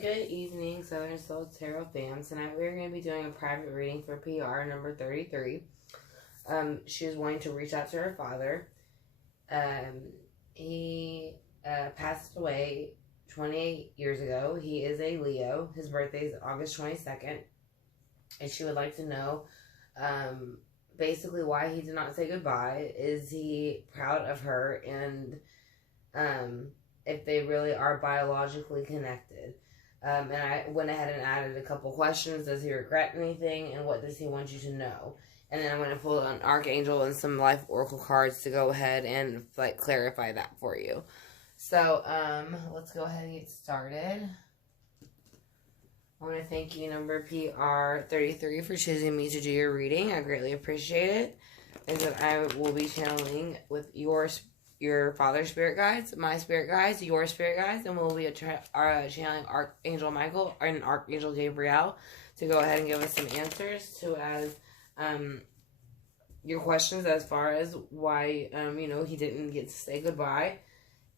Good evening, Southern Soul Tarot fans. Tonight we're going to be doing a private reading for PR number 33. She is wanting to reach out to her father. He passed away 28 years ago. He is a Leo. His birthday is August 22nd. And she would like to know basically why he did not say goodbye. Is he proud of her? And if they really are biologically connected. And I went ahead and added a couple questions. Does he regret anything? And what does he want you to know? And then I'm going to pull an Archangel and some Life Oracle cards to go ahead and clarify that for you. So, let's go ahead and get started. I want to thank you, number PR33, for choosing me to do your reading. I greatly appreciate it. And that I will be channeling with your father's spirit guides, my spirit guides, your spirit guides, and we'll be channeling Archangel Michael and Archangel Gabriel to go ahead and give us some answers to your questions as far as why he didn't get to say goodbye,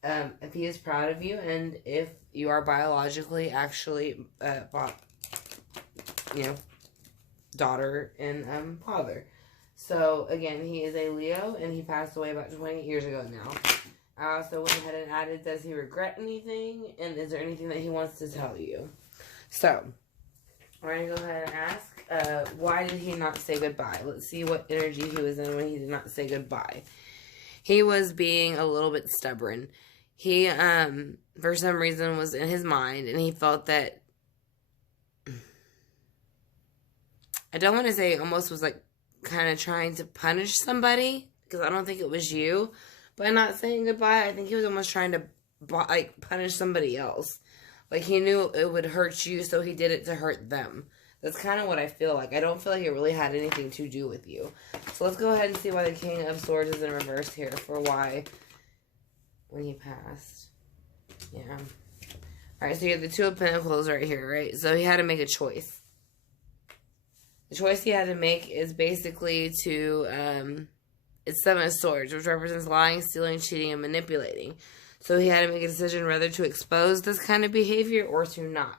if he is proud of you, and if you are biologically actually daughter and father. So, again, he is a Leo, and he passed away about 20 years ago now. I also went ahead and added, does he regret anything? And is there anything that he wants to tell you? So, we're going to go ahead and ask, why did he not say goodbye? Let's see what energy he was in when he did not say goodbye. He was being a little bit stubborn. He, for some reason, was in his mind, and he felt that, I don't want to say almost was kind of trying to punish somebody, because I don't think it was you, by not saying goodbye. I think he was almost trying to punish somebody else. He knew it would hurt you, so he did it to hurt them. That's kind of what I feel like. I don't feel like it really had anything to do with you. So let's go ahead and see why the King of Swords is in reverse here, for why when he passed. Yeah. Alright, so you have the Two of Pentacles right here, right? So he had to make a choice. The choice he had to make is basically to, it's Seven of Swords, which represents lying, stealing, cheating, and manipulating. So he had to make a decision whether to expose this kind of behavior or to not.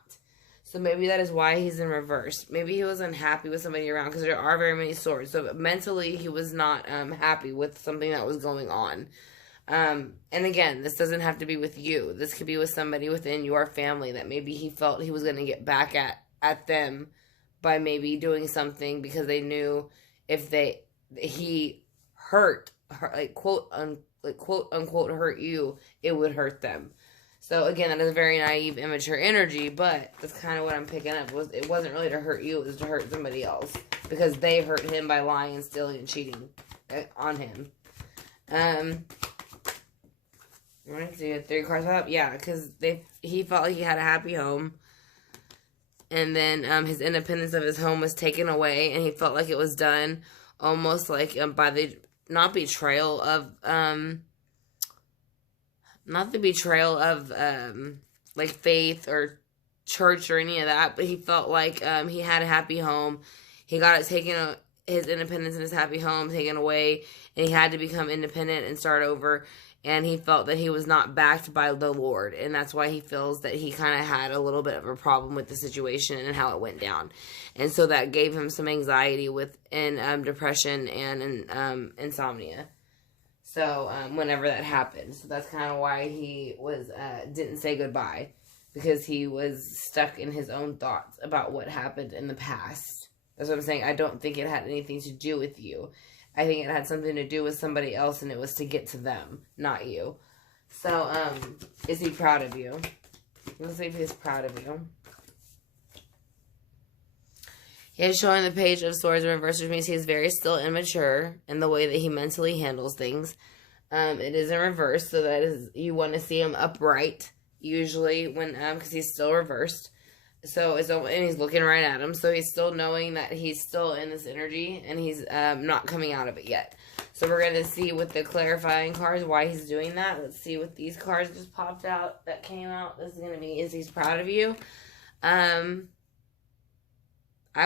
So maybe that is why he's in reverse. Maybe he was unhappy with somebody around, because there are very many swords. So mentally, he was not happy with something that was going on. And again, this doesn't have to be with you. This could be with somebody within your family that maybe he felt he was going to get back at them by maybe doing something, because they knew if he hurt, quote unquote hurt you, it would hurt them. So again, that is a very naive, immature energy, but that's kind of what I'm picking up. It wasn't really to hurt you, it was to hurt somebody else, because they hurt him by lying and stealing and cheating on him. Let's see, 3 cards up. Yeah, because he felt like he had a happy home. And then his independence of his home was taken away, and he felt like it was done almost like by the not the betrayal of faith or church or any of that, but he felt like he had a happy home. He got his independence and his happy home taken away, and he had to become independent and start over. And he felt that he was not backed by the Lord. And that's why he feels that he kind of had a little bit of a problem with the situation and how it went down. And so that gave him some anxiety and depression and insomnia. So whenever that happened. So that's kind of why he didn't say goodbye. Because he was stuck in his own thoughts about what happened in the past. That's what I'm saying. I don't think it had anything to do with you. I think it had something to do with somebody else, and it was to get to them, not you. So, is he proud of you? Let's see if he's proud of you. He is showing the Page of Swords in reverse, which means he is very still immature in the way that he mentally handles things. It is in reverse, so that is, you want to see him upright, usually, when because he's still reversed. So, and he's looking right at him. So, he's still knowing that he's still in this energy. And he's not coming out of it yet. So, we're going to see with the clarifying cards why he's doing that. Let's see what these cards just popped out that came out. This is going to be, is he's proud of you? I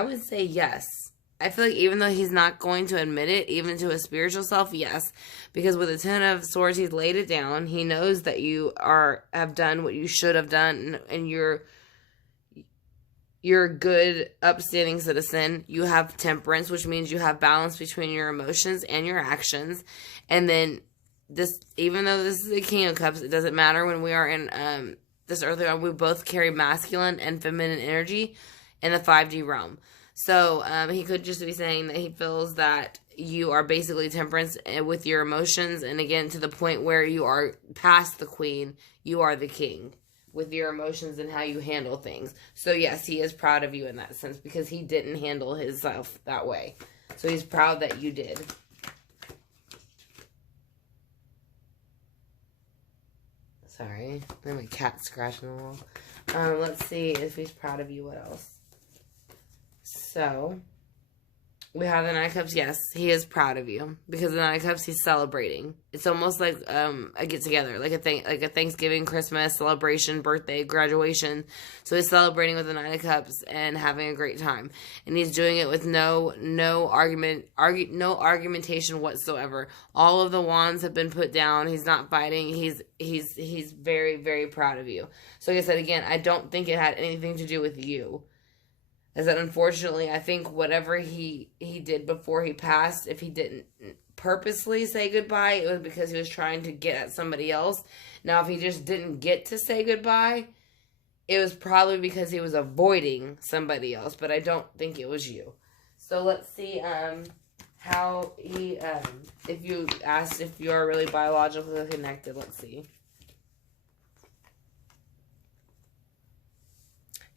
would say yes. I feel like even though he's not going to admit it, even to his spiritual self, yes. Because with the Ten of Swords, he's laid it down. He knows that you have done what you should have done. And you're a good, upstanding citizen. You have temperance, which means you have balance between your emotions and your actions. And then this, even though this is a King of Cups, it doesn't matter when we are in this earthly realm. We both carry masculine and feminine energy in the 5D realm. So he could just be saying that he feels that you are basically temperance with your emotions, and again, to the point where you are past the queen, you are the king with your emotions and how you handle things. So yes, he is proud of you in that sense, because he didn't handle himself that way. So he's proud that you did. Sorry, I have my cat scratching the wall. Let's see if he's proud of you. What else? So, we have the Nine of Cups. Yes, he is proud of you, because the Nine of Cups, he's celebrating. It's almost like a get together, like a Thanksgiving, Christmas celebration, birthday, graduation. So he's celebrating with the Nine of Cups and having a great time, and he's doing it with no argumentation whatsoever. All of the wands have been put down. He's not fighting. He's very, very proud of you. So like I said again, I don't think it had anything to do with you. Is that unfortunately, I think whatever he did before he passed, if he didn't purposely say goodbye, it was because he was trying to get at somebody else. Now, if he just didn't get to say goodbye, it was probably because he was avoiding somebody else, but I don't think it was you. So let's see how he, if you asked if you are really biologically connected, let's see.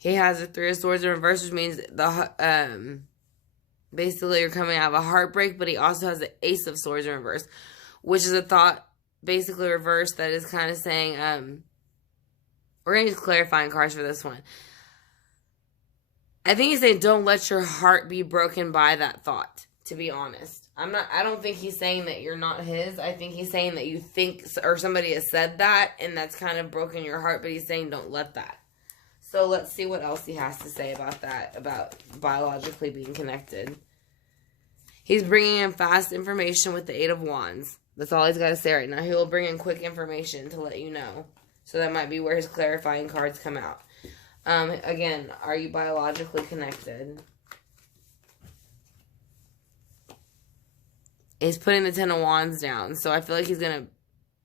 He has the Three of Swords in reverse, which means basically you're coming out of a heartbreak, but he also has the Ace of Swords in reverse, which is a thought basically reversed that is kind of saying, we're going to use clarifying cards for this one. I think he's saying don't let your heart be broken by that thought, to be honest. I don't think he's saying that you're not his. I think he's saying that you think, or somebody has said that, and that's kind of broken your heart, but he's saying don't let that. So let's see what else he has to say about that, about biologically being connected. He's bringing in fast information with the Eight of Wands. That's all he's got to say right now. He will bring in quick information to let you know. So that might be where his clarifying cards come out. Again, are you biologically connected? He's putting the Ten of Wands down. So I feel like he's going to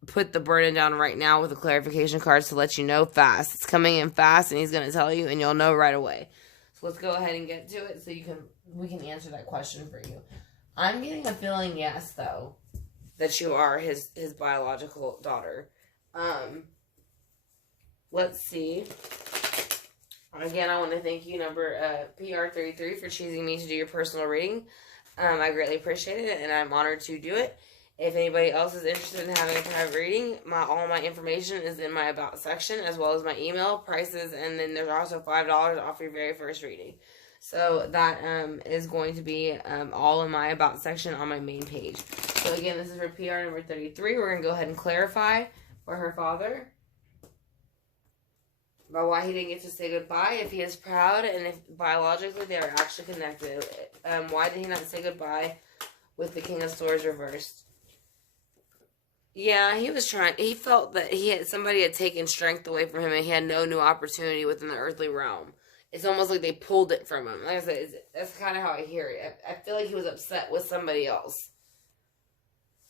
put the burden down right now with the clarification cards to let you know fast. It's coming in fast, and he's going to tell you, and you'll know right away. So let's go ahead and get to it so we can answer that question for you. I'm getting a feeling yes, though, that you are his biological daughter. Let's see. Again, I want to thank you, number PR33, for choosing me to do your personal reading. I greatly appreciate it, and I'm honored to do it. If anybody else is interested in having a private reading, all my information is in my About section, as well as my email, prices, and then there's also $5 off your very first reading. So that is going to be all in my About section on my main page. So again, this is for PR number 33. We're going to go ahead and clarify for her father about why he didn't get to say goodbye, if he is proud, and if biologically they are actually connected. Why did he not say goodbye with the King of Swords reversed? Yeah, he was trying. He felt that somebody had taken strength away from him, and he had no new opportunity within the earthly realm. It's almost like they pulled it from him. Like I said, that's kind of how I hear it. I feel like he was upset with somebody else.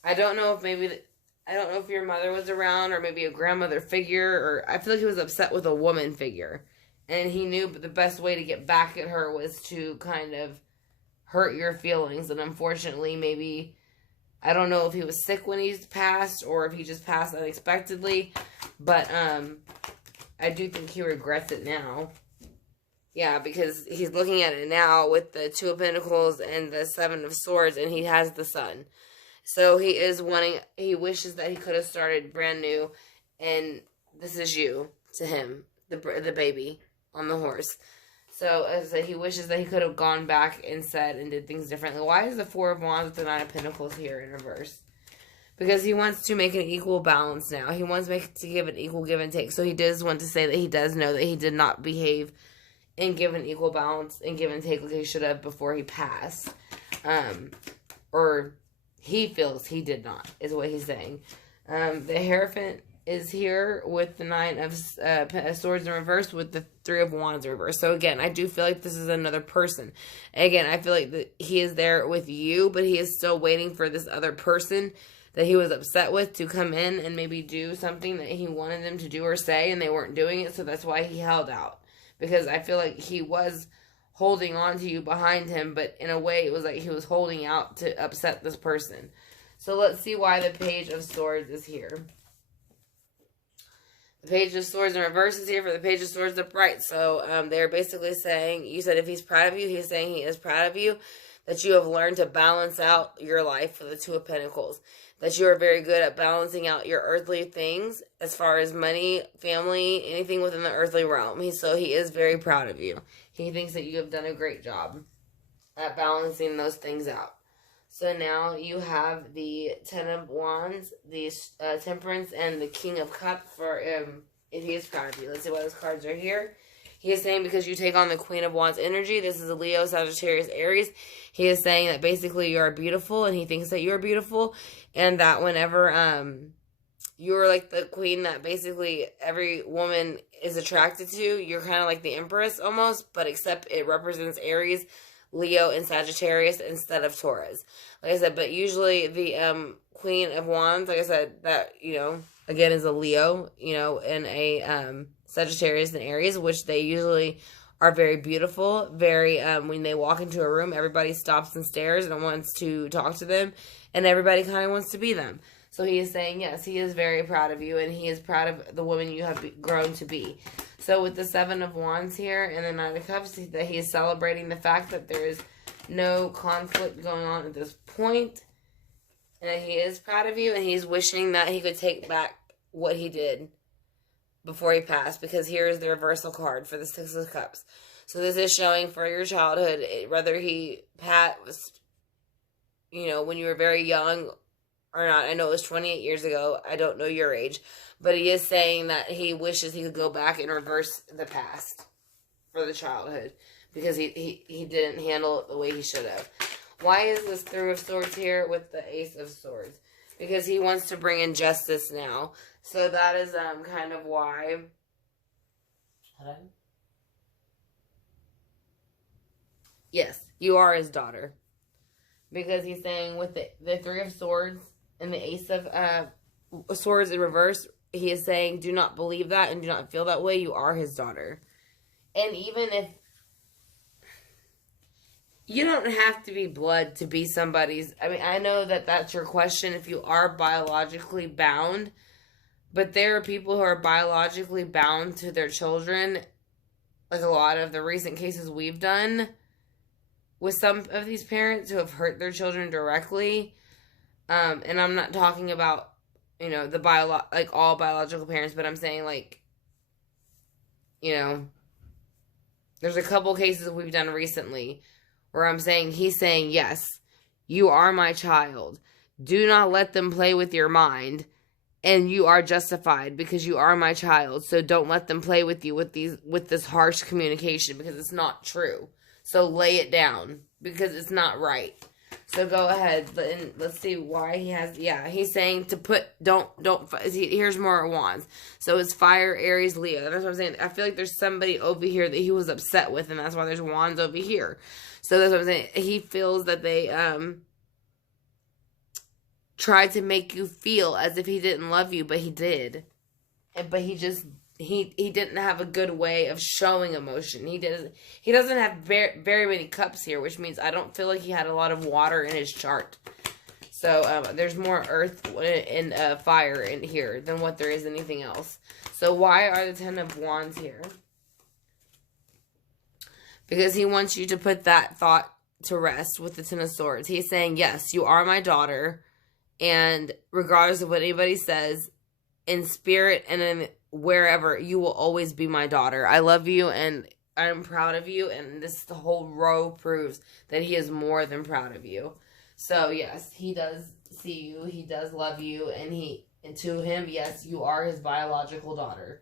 I don't know if your mother was around, or maybe a grandmother figure, or I feel like he was upset with a woman figure, and he knew the best way to get back at her was to kind of hurt your feelings, and unfortunately, maybe. I don't know if he was sick when he passed or if he just passed unexpectedly. But I do think he regrets it now. Yeah, because he's looking at it now with the Two of Pentacles and the Seven of Swords, and he has the Sun. So he wishes that he could have started brand new, and this is you to him, the baby on the horse. So, as I said, he wishes that he could have gone back and said and did things differently. Why is the Four of Wands with the Nine of Pentacles here in reverse? Because he wants to make an equal balance now. He wants to give an equal give and take. So he does want to say that he does know that he did not behave and give an equal balance and give and take like he should have before he passed. Or he feels he did not, is what he's saying. The Hierophant is here with the Nine of Swords in reverse with the Three of Wands in reverse. So again, I do feel like this is another person. Again, I feel like that he is there with you, but he is still waiting for this other person that he was upset with to come in and maybe do something that he wanted them to do or say, and they weren't doing it, so that's why he held out. Because I feel like he was holding on to you behind him, but in a way it was like he was holding out to upset this person. So let's see why the Page of Swords is here. The Page of Swords in reverse is here for the Page of Swords upright. So they're basically saying, you said if he's proud of you, he's saying he is proud of you, that you have learned to balance out your life for the Two of Pentacles. That you are very good at balancing out your earthly things as far as money, family, anything within the earthly realm. So he is very proud of you. He thinks that you have done a great job at balancing those things out. So now you have the Ten of Wands, the Temperance, and the King of Cups for if he is proud of you. Let's see why those cards are here. He is saying because you take on the Queen of Wands energy, this is a Leo, Sagittarius, Aries. He is saying that basically you are beautiful, and he thinks that you are beautiful, and that whenever you're like the queen that basically every woman is attracted to, you're kind of like the Empress almost, but except it represents Aries, Leo, and Sagittarius instead of Taurus. Like I said, but usually the Queen of Wands, like I said, that, you know, again is a Leo, you know, and a Sagittarius and Aries, which they usually are very beautiful, very, when they walk into a room, everybody stops and stares and wants to talk to them, and everybody kind of wants to be them. So he is saying, yes, he is very proud of you, and he is proud of the woman you have grown to be. So with the Seven of Wands here and the Nine of Cups, that he is celebrating the fact that there is no conflict going on at this point, and that he is proud of you, and he's wishing that he could take back what he did before he passed, because here is the reversal card for the Six of Cups. So this is showing for your childhood, whether he passed, you know, when you were very young or not. I know it was 28 years ago. I don't know your age. But he is saying that he wishes he could go back and reverse the past for the childhood, because he didn't handle it the way he should have. Why is this Three of Swords here with the Ace of Swords? Because he wants to bring in justice now. So that is kind of why. Hello? Yes, you are his daughter. Because he's saying with the Three of Swords and the Ace of Swords in reverse, he is saying do not believe that and do not feel that way. You are his daughter. And even if you don't have to be blood to be somebody's. I mean, I know that that's your question if you are biologically bound. But there are people who are biologically bound to their children. Like a lot of the recent cases we've done with some of these parents who have hurt their children directly. And I'm not talking about, you know, the like all biological parents, but I'm saying like, you know, there's a couple cases we've done recently where I'm saying, he's saying, yes, you are my child. Do not let them play with your mind. And you are justified because you are my child. So don't let them play with you with this harsh communication, because it's not true. So lay it down because it's not right. So go ahead, and let's see why he has. Yeah, he's saying to put don't. Here's more wands. So it's Fire, Aries, Leo. That's what I'm saying. I feel like there's somebody over here that he was upset with, and that's why there's wands over here. So that's what I'm saying. He feels that they tried to make you feel as if he didn't love you, but he did. But he just he didn't have a good way of showing emotion. He doesn't have very many cups here, which means I don't feel like he had a lot of water in his chart. So there's more earth and fire in here than what there is anything else. So why are the Ten of Wands here? Because he wants you to put that thought to rest with the Ten of Swords. He's saying, yes, you are my daughter. And regardless of what anybody says, in spirit and in wherever, you will always be my daughter. I love you and I'm proud of you. And this the whole row proves that he is more than proud of you. So yes, he does see you. He does love you. And to him, yes, you are his biological daughter.